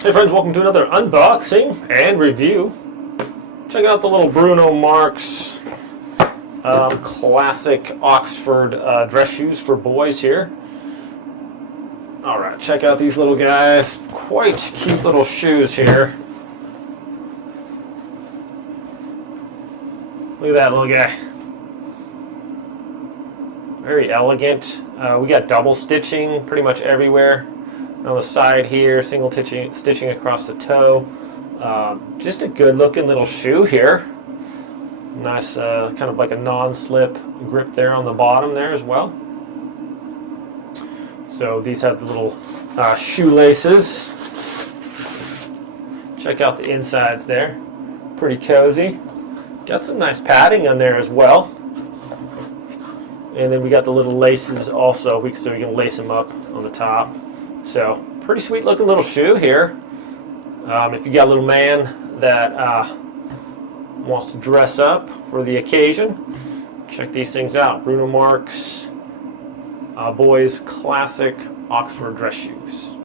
Hey friends, welcome to another unboxing and review. Check out the little Bruno Marc's classic Oxford dress shoes for boys here. Alright, check out these little guys. Quite cute little shoes here. Look at that little guy. Very elegant. We got double stitching pretty much everywhere. On the side here, single stitching across the toe. Just a good looking little shoe here. Nice kind of like a non-slip grip there on the bottom there as well. So these have the little shoelaces. Check out the insides there. Pretty cozy. Got some nice padding on there as well. And then we got the little laces also, so we can lace them up on the top. So pretty sweet looking little shoe here. If you got a little man that wants to dress up for the occasion, check these things out. Bruno Marc's boys classic Oxford dress shoes.